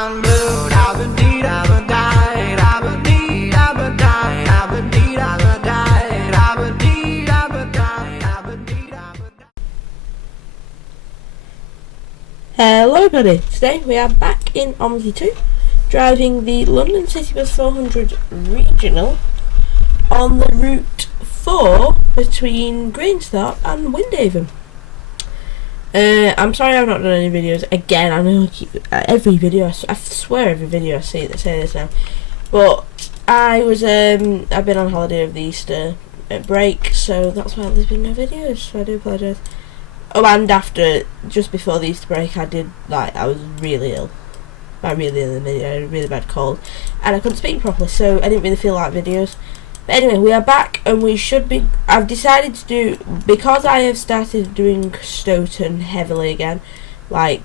Hello everybody, today we are back in Omsi 2, driving the London Citybus 400 Regional on the Route 4 between Grainsthorpe and Windhaven. I'm sorry I've not done any videos again. I know I keep every video. I swear every video I say this now. But I was I've been on holiday over the Easter break, so that's why there's been no videos. So I do apologise. Oh, and after, just before the Easter break, I was really ill. I had a really bad cold, and I couldn't speak properly, so I didn't really feel like videos. But anyway, we are back, and we should be. I've decided to do, because I have started doing Stoughton heavily again, like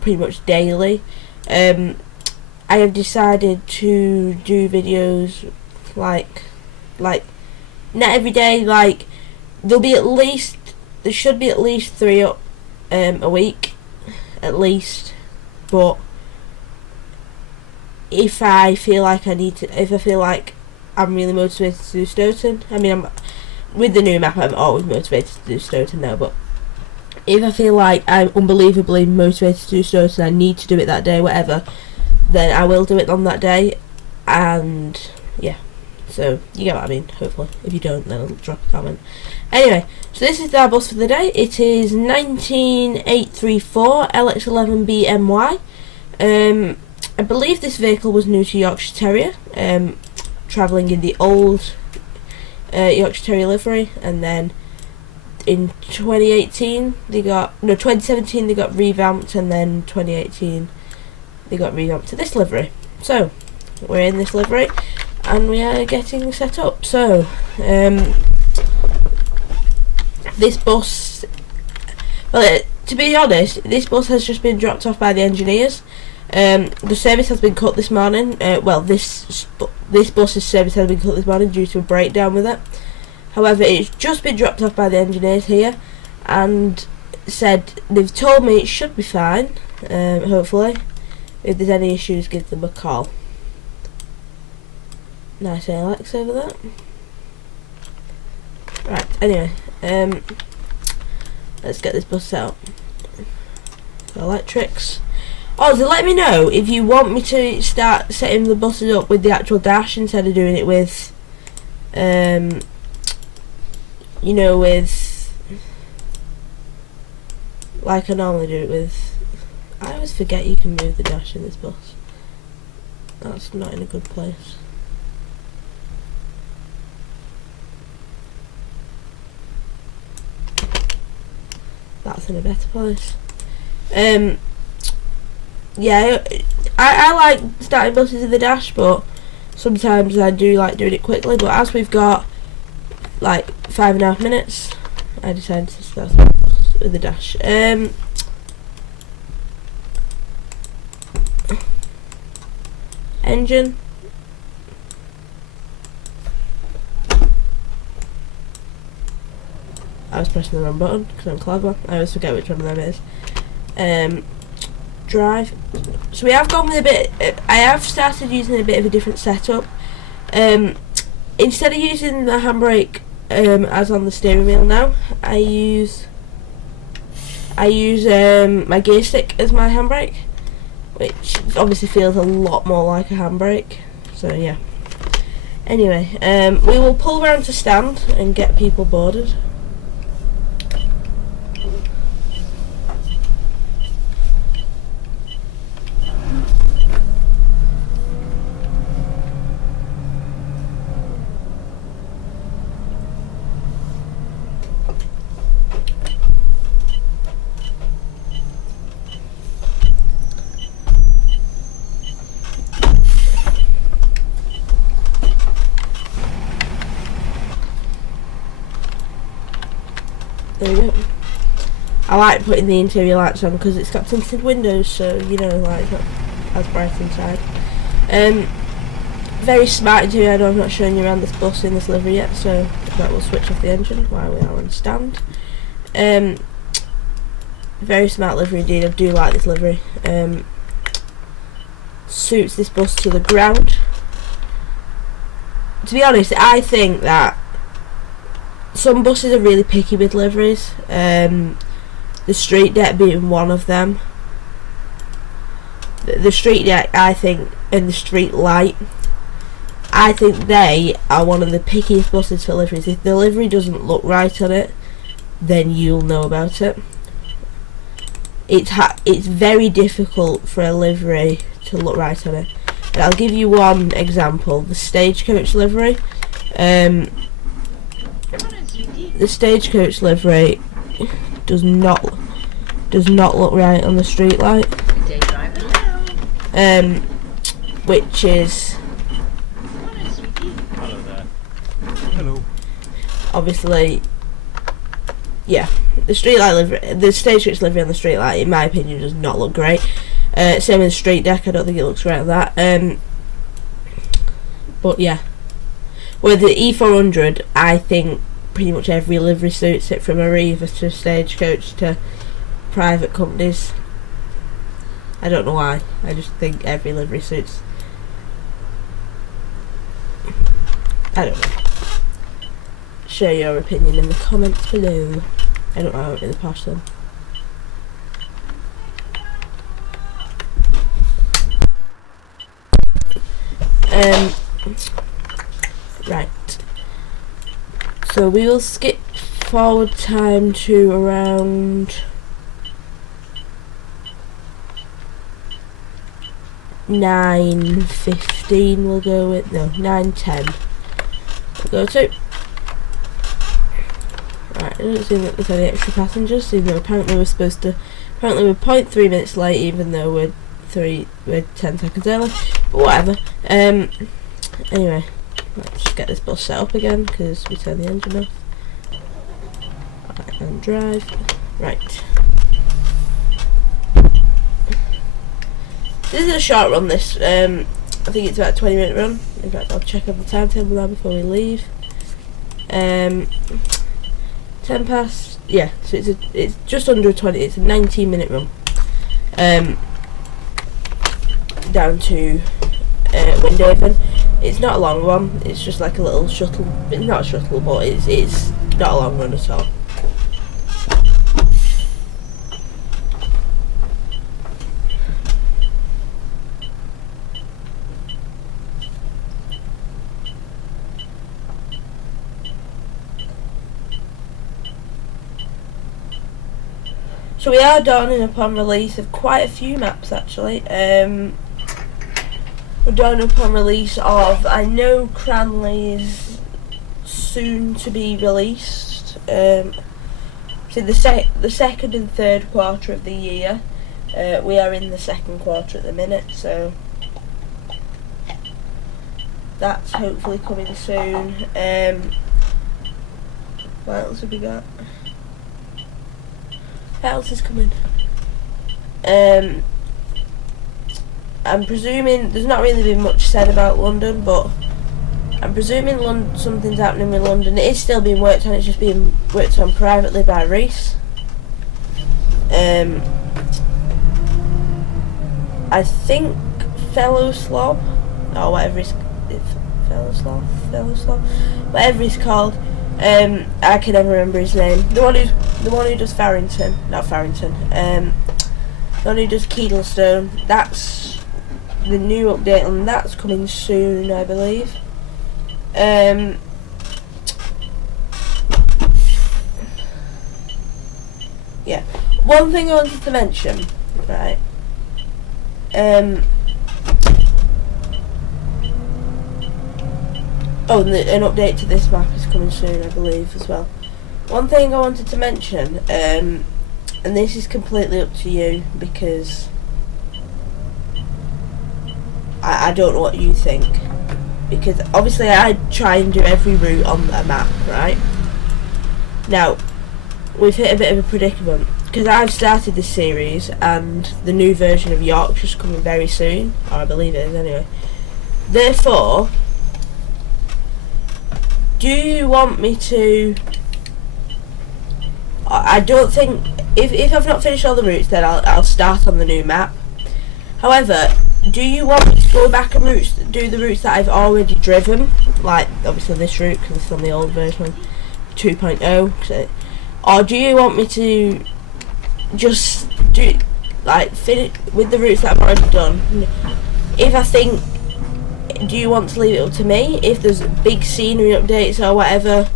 pretty much daily. I have decided to do videos like not every day. Like there should be at least 3 up a week, at least. But if I feel like I'm really motivated to do Stoughton, I mean, with the new map I'm always motivated to do Stoughton now, but if I feel like I'm unbelievably motivated to do Stoughton, I need to do it that day, whatever, then I will do it on that day. And yeah, so you get what I mean, hopefully. If you don't, then I'll drop a comment. Anyway, so this is our bus for the day. It is 19834 LX11BMY. I believe this vehicle was new to Yorkshire Terrier, travelling in the old Yorkshire Terrier livery, and then in 2017 they got revamped, and then 2018 they got revamped to this livery. So we're in this livery and we are getting set up. So this bus, well, to be honest, this bus has just been dropped off by the engineers. The service has been cut this morning. This bus's service has been cut this morning due to a breakdown with it. However, it's just been dropped off by the engineers here, and they've told me it should be fine. Hopefully, if there's any issues, give them a call. Nice Alex over there. Right. Anyway, let's get this bus set up. Electrics. Oh, so let me know if you want me to start setting the buses up with the actual dash instead of doing it with, you know, with, like I normally do it with. I always forget you can move the dash in this bus. That's not in a good place. That's in a better place. Yeah, I like starting buses in the dash, but sometimes I do like doing it quickly. But as we've got like 5.5 minutes, I decided to start with the dash. Engine. I was pressing the wrong button because I'm clever. I always forget which one of them is. Drive. So we have gone with a bit. I have started using a bit of a different setup. Instead of using the handbrake as on the steering wheel now, I use my gear stick as my handbrake, which obviously feels a lot more like a handbrake. So yeah. Anyway, we will pull around to stand and get people boarded. There we go. I like putting the interior lights on because it's got tinted windows, so you know, like, it's not as bright inside. Very smart interior. I know I've not shown you around this bus in this livery yet, so that will switch off the engine while we are on stand. Very smart livery indeed. I do like this livery. suits this bus to the ground. To be honest, I think that some buses are really picky with liveries. The street deck being one of them. The street deck, I think, and the street light, I think they are one of the pickiest buses for liveries. If the livery doesn't look right on it, then you'll know about it. It's very difficult for a livery to look right on it. And I'll give you one example: the stagecoach livery. The stagecoach livery does not look right on the street light. Which is hello there. Hello. Obviously, yeah, the streetlight livery, the stagecoach livery on the streetlight, in my opinion, does not look great. Same with the street deck, I don't think it looks right on that. But yeah, with the E400, I think pretty much every livery suits it, from Arriva to Stagecoach to private companies. I don't know why, I just think every livery suits. I don't know. Share your opinion in the comments below. I don't know how it really posh them. Right. So we will skip forward time to around 9:15. We'll go with 9:10. We'll go to. Right, it doesn't seem that there's any extra passengers, even though apparently we're 0.3 minutes late, even though we're 10 seconds early. But whatever. Anyway, let's just get this bus set up again because we turned the engine off. Right, and drive. Right. This is a short run. This I think it's about a 20-minute run. In fact, I'll check on the timetable now before we leave. 10 past. Yeah, so it's just under a 20. It's a 19-minute run. Down to Windhaven. It's not a long one. It's just like a little shuttle. It's not a shuttle, but it's not a long run at all. So we are dawning upon release of quite a few maps actually. We're dawning upon release of, I know Cranley is soon to be released. So the second and third quarter of the year. We are in the second quarter at the minute, so that's hopefully coming soon. What else have we got? What else is coming? I'm presuming there's not really been much said about London, but I'm presuming something's happening with London. It is still being worked on. It's just being worked on privately by Reese. I think Fellow Slob, or whatever it's Fellow Slob, whatever he's called. I can never remember his name. The one who does Farrington, not Farrington. The one who does Keedlestone. That's the new update, and that's coming soon, I believe. Yeah. One thing I wanted to mention, right? Oh, and an update to this map is coming soon, I believe, as well. One thing I wanted to mention, and this is completely up to you, because I don't know what you think. Because obviously I try and do every route on a map, right? Now, we've hit a bit of a predicament, because I've started this series, and the new version of Yorkshire is coming very soon, or I believe it is anyway. Therefore, do you want me to... I don't think... If I've not finished all the routes, then I'll start on the new map. However, do you want me to go back and do the routes that I've already driven, like obviously this route because it's on the old version 2.0, or do you want me to just do like finish with the routes that I've already done? If I think, do you want to leave it up to me if there's big scenery updates or whatever,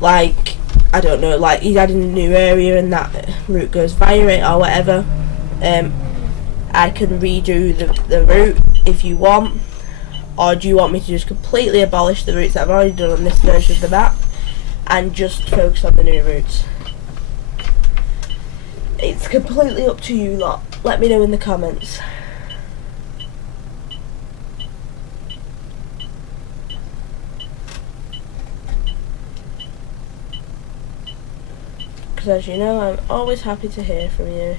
like I don't know, like he's adding a new area and that route goes via it or whatever, I can redo the route if you want, or do you want me to just completely abolish the routes that I've already done on this version of the map and just focus on the new routes? It's completely up to you lot. Let me know in the comments. Because as you know, I'm always happy to hear from you.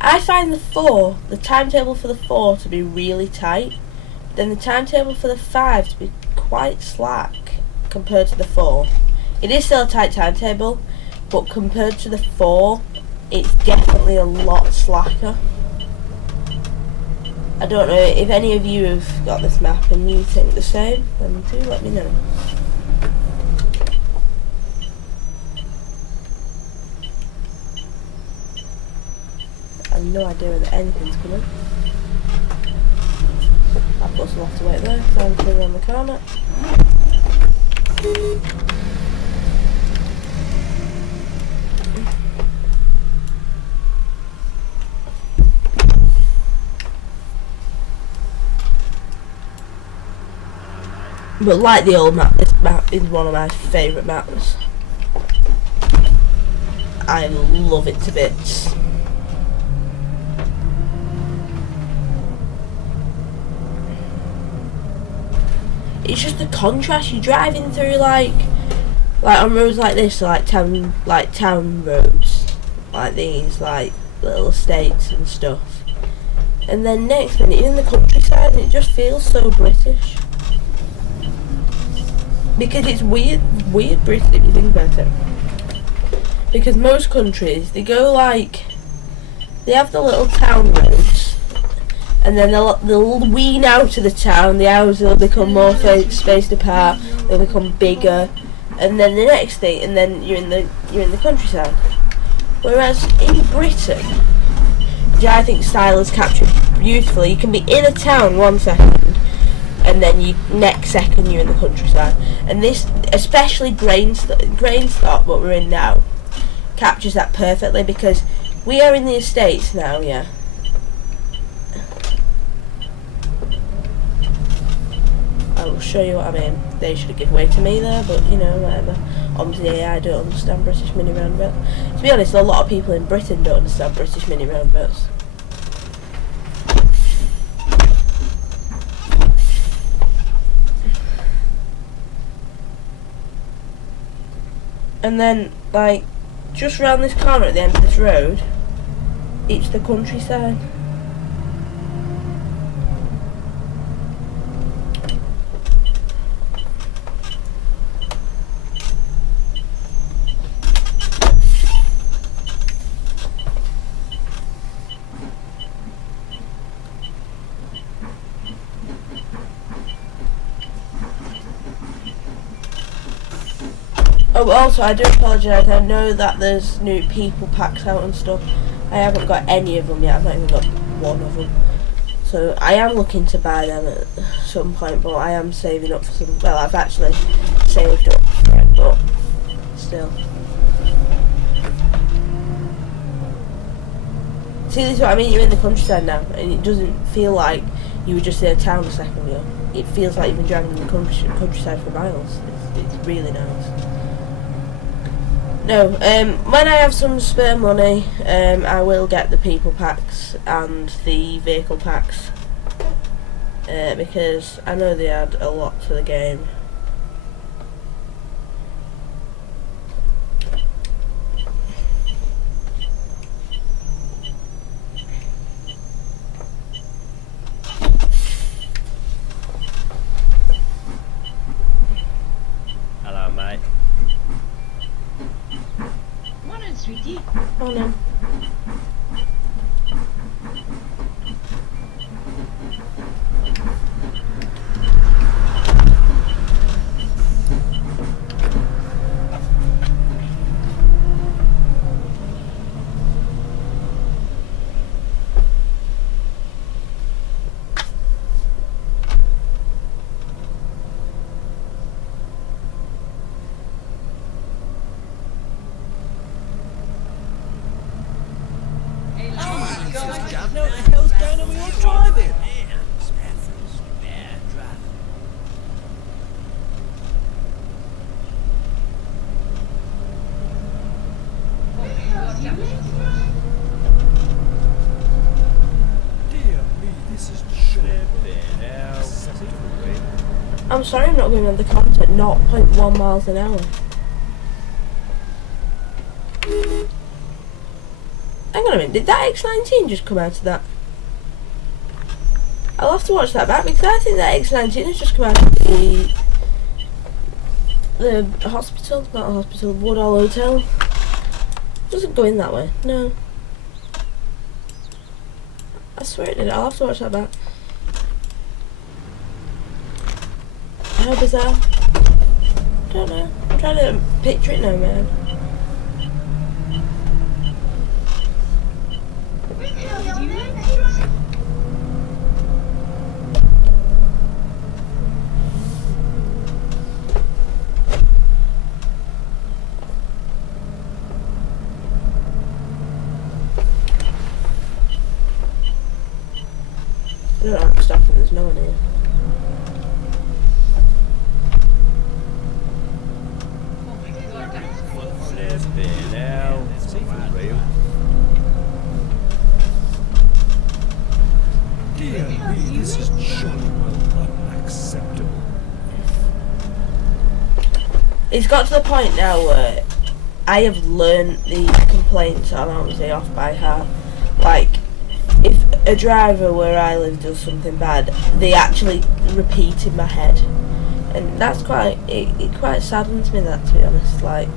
I find the timetable for the 4 to be really tight, then the timetable for the 5 to be quite slack compared to the 4. It is still a tight timetable, but compared to the 4, it's definitely a lot slacker. I don't know if any of you have got this map and you think the same, then do let me know. I have no idea whether anything's coming. That bus will have to wait there, so I'm clear around the corner. But like the old map, this map is one of my favourite maps. I love it to bits. It's just the contrast. You're driving through like on roads like this, like town roads, like these, like little estates and stuff. And then next minute you're in the countryside, and it just feels so British. Because it's weird British if you think about it. Because most countries, they go like, they have the little town roads, and then they'll wean out of the town, the houses will become more spaced apart, they'll become bigger, and then the next thing, and then you're in the countryside. Whereas in Britain, which I think style is captured beautifully, you can be in a town 1 second, and then next second you're in the countryside. And this, especially Grainstock, what we're in now, captures that perfectly, because we are in the estates now, yeah. I will show you what I mean. They should have given way to me there, but you know, whatever. Omsi AI don't understand British mini roundabouts. To be honest, a lot of people in Britain don't understand British mini roundabouts. And then, like, just round this corner at the end of this road, it's the countryside. Oh, also, I do apologise. I know that there's new people packs out and stuff. I haven't got any of them yet. I've not even got one of them. So I am looking to buy them at some point, but I am saving up for some. Well, I've actually saved up for it, but still. See, this is what I mean. You're in the countryside now, and it doesn't feel like you were just in a town a second ago. It feels like you've been driving in the countryside for miles. It's really nice. No, when I have some spare money, I will get the people packs and the vehicle packs, because I know they add a lot to the game. Oh no. What the hell's going on with your driving? Dear me, this is I'm sorry I'm not going on the content, 0.1 miles an hour. Hang on a minute, did that X19 just come out of that? I'll have to watch that back because I think that X19 has just come out of the hospital, not a hospital, Woodall Hotel. It doesn't go in that way, no. I swear it did, I'll have to watch that back. How bizarre. I don't know, I'm trying to picture it now, man. I don't know how to stop when there's no one here. Dear me, this is jolly well unacceptable. It's got to the point now where I have learned the complaints on Omsi off by heart. Like, if a driver where I live does something bad, they actually repeat in my head. And that's it quite saddens me, that, to be honest. Like,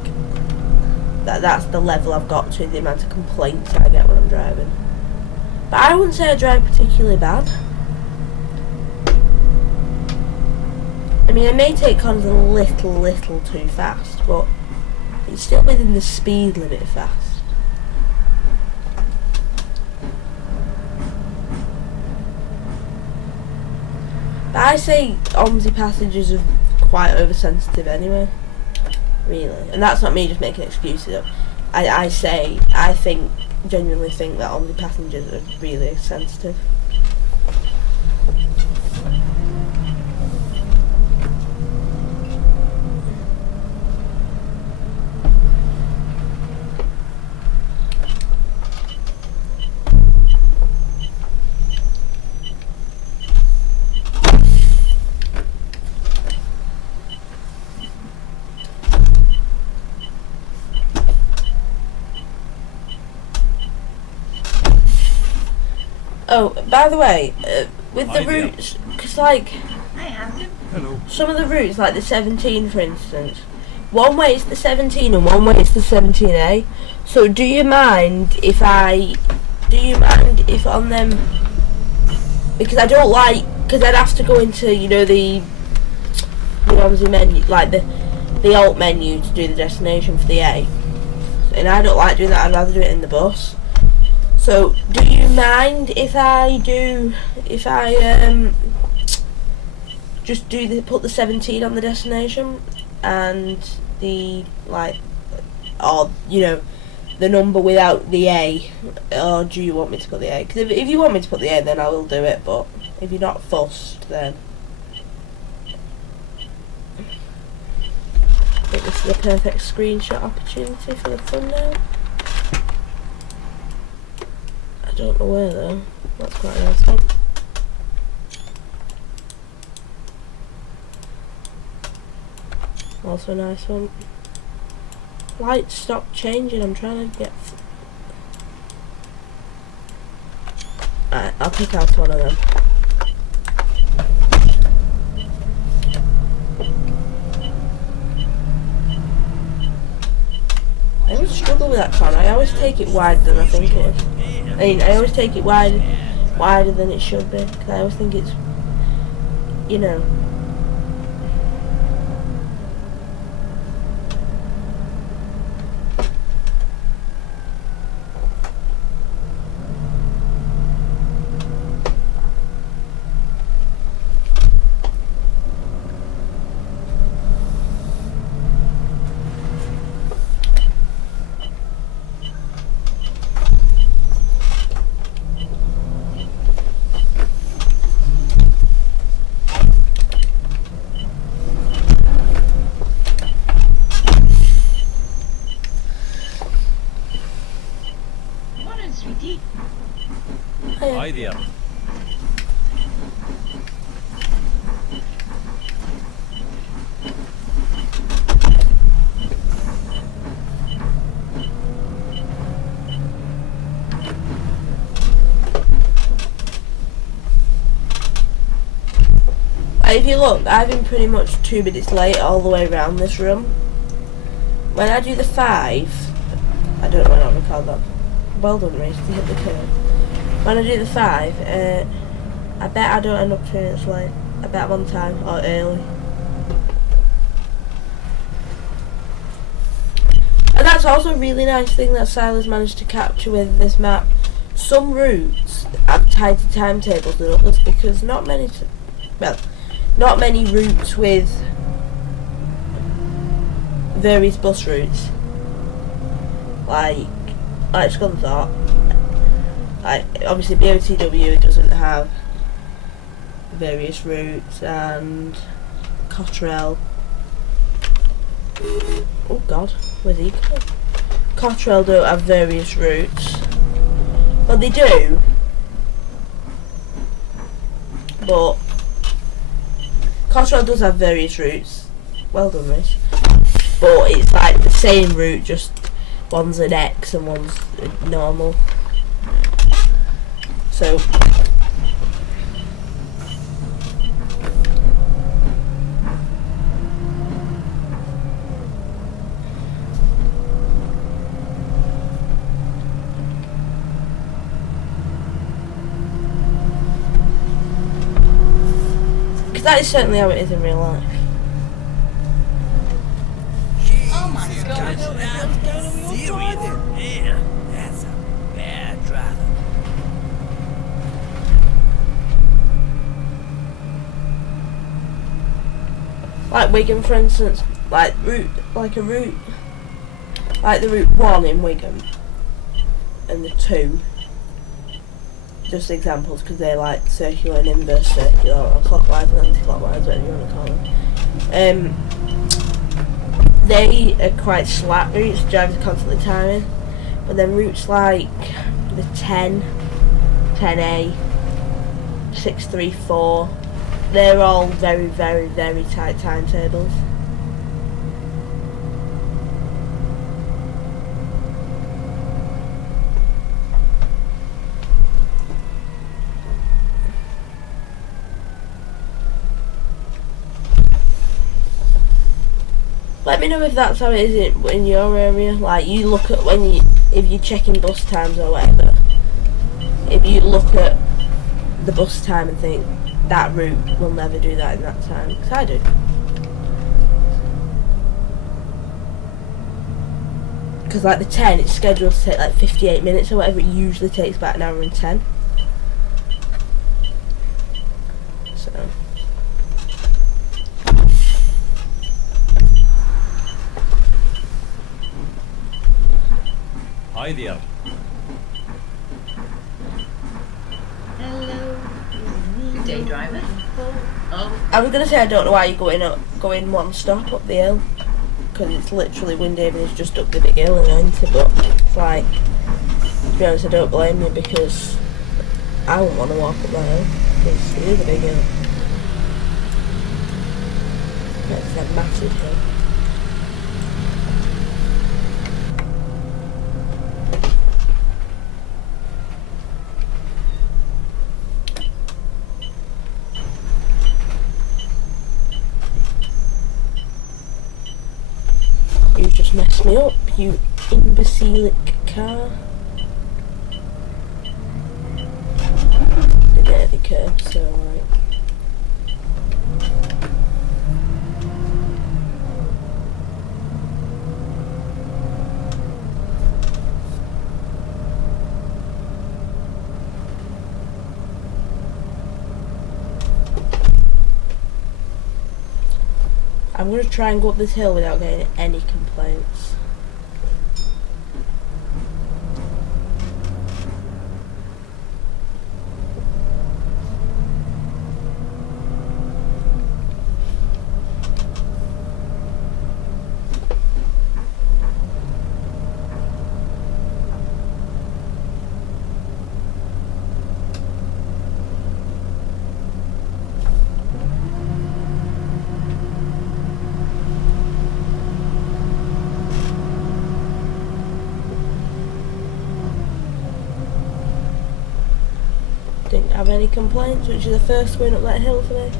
that's the level I've got to, the amount of complaints I get when I'm driving. But I wouldn't say I drive particularly bad. I mean, I may take cons a little too fast, but it's still within the speed limit fast. But I say Omsi passengers are quite oversensitive anyway, really. And that's not me just making excuses up. I genuinely think that Omsi passengers are really sensitive. Oh, by the way, with the routes, because like, Hello. some of the routes, like the 17 for instance, one way it's the 17 and one way it's the 17A. So do you mind if on them, because I don't like, because I'd have to go into, you know, the Omsi menu, like the alt menu to do the destination for the A. And I don't like doing that, I'd rather do it in the bus. So, do you mind if I just put the 17 on the destination and the, like, or, you know, the number without the A, or do you want me to put the A? Because if you want me to put the A, then I will do it, but if you're not fussed, then I think this is a perfect screenshot opportunity for the thumbnail. I don't know where though. That's quite a nice one. Also a nice one. Lights stop changing. I'm trying to get. Alright, I'll pick out one of them. I was struggle with that con. I always take it wider than I think it is. I mean, I always take it wider than it should be. Because I always think it's, you know. Hi there. If you look, I've been pretty much 2 minutes late all the way around this room. When I do the 5, I don't know when I'll record that. Well done, Reese, to hit the curve. When I do the 5, I bet I don't end up 2 minutes late. I bet I'm on time or early. And that's also a really nice thing that Silas managed to capture with this map. Some routes have tighter timetables than others because not many routes with various bus routes like Scunthorpe. Like obviously BOTW doesn't have various routes, and Cotterell. Oh God, where's he going? Cotterell don't have various routes. Well, they do, but Cotterell does have various routes. Well done, Rich. But it's like the same route, just one's an X and one's normal. So because that is certainly how it is in real life. Oh my God. Yeah, that's a bad driver. Like Wigan, for instance, like the route 1 in Wigan and the 2, just examples because they're like circular and inverse circular, or clockwise and anti-clockwise, whatever you want to call them. They are quite slack routes, drivers are constantly timing, but then routes like the 10, 10A, 634, they're all very, very, very tight timetables. Let me know if that's how it is in your area. Like you look at if you're checking bus times or whatever. If you look at the bus time and think that route will never do that in that time, because I do. Because like the 10, it's scheduled to take like 58 minutes or whatever. It usually takes about an hour and 10. So. Hi there. Hello. Day driver. Oh. I was gonna say I don't know why you're going one stop up the hill, because it's literally Windhaven is just up the big hill and into, but it's like, to be honest, I don't blame you because I wouldn't want to walk up that hill because it is a big hill. It's a massive hill. He was just just messed me up, you imbecilic car. Didn't hit the curb, so alright. I'm going to try and go up this hill without getting any complaints. Didn't have any complaints, which is the first going up that hill for me.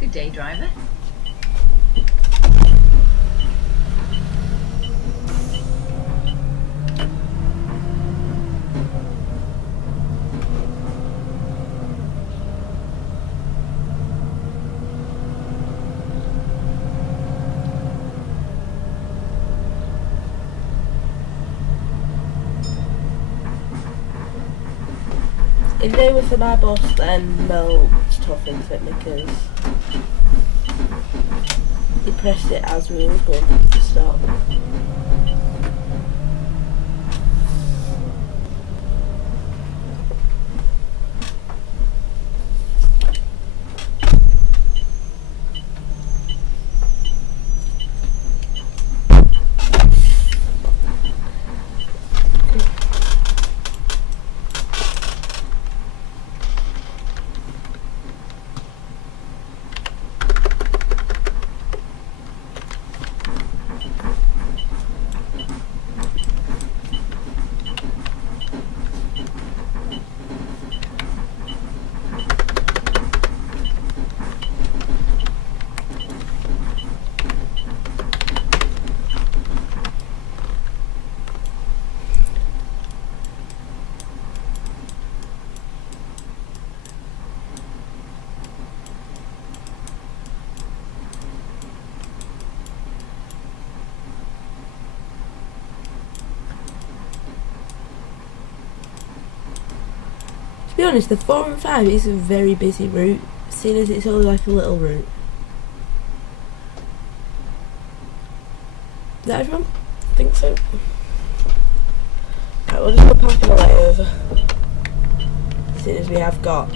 Good day, driver. If they were for my boss, then Mel was tough into it because he pressed it as we were going to stop. To be honest, the 4 and 5 is a very busy route, seeing as it's only like a little route. Is that everyone? I think so. Right, we'll just go park on the way over. Seeing as we have got,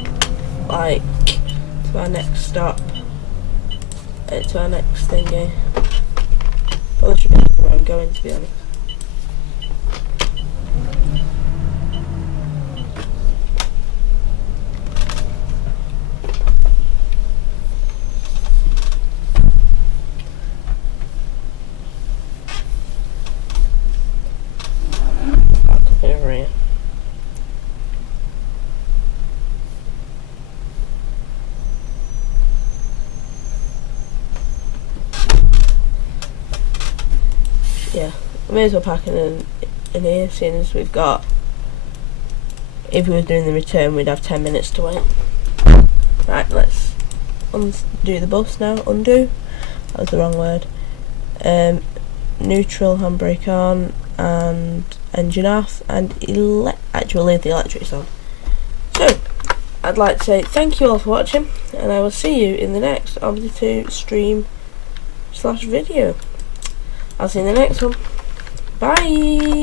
like, to our next stop, to our next thingy. Well, this should be where I'm going, to be honest. Over here. Yeah, we may as well pack in here, seeing as we've got, if we were doing the return, we'd have 10 minutes to wait. Right, let's undo the bus now. Undo? That was the wrong word. Neutral, handbrake on, and engine off, and actually leave the electrics on. So, I'd like to say thank you all for watching, and I will see you in the next Omsi 2 stream / video. I'll see you in the next one. Bye!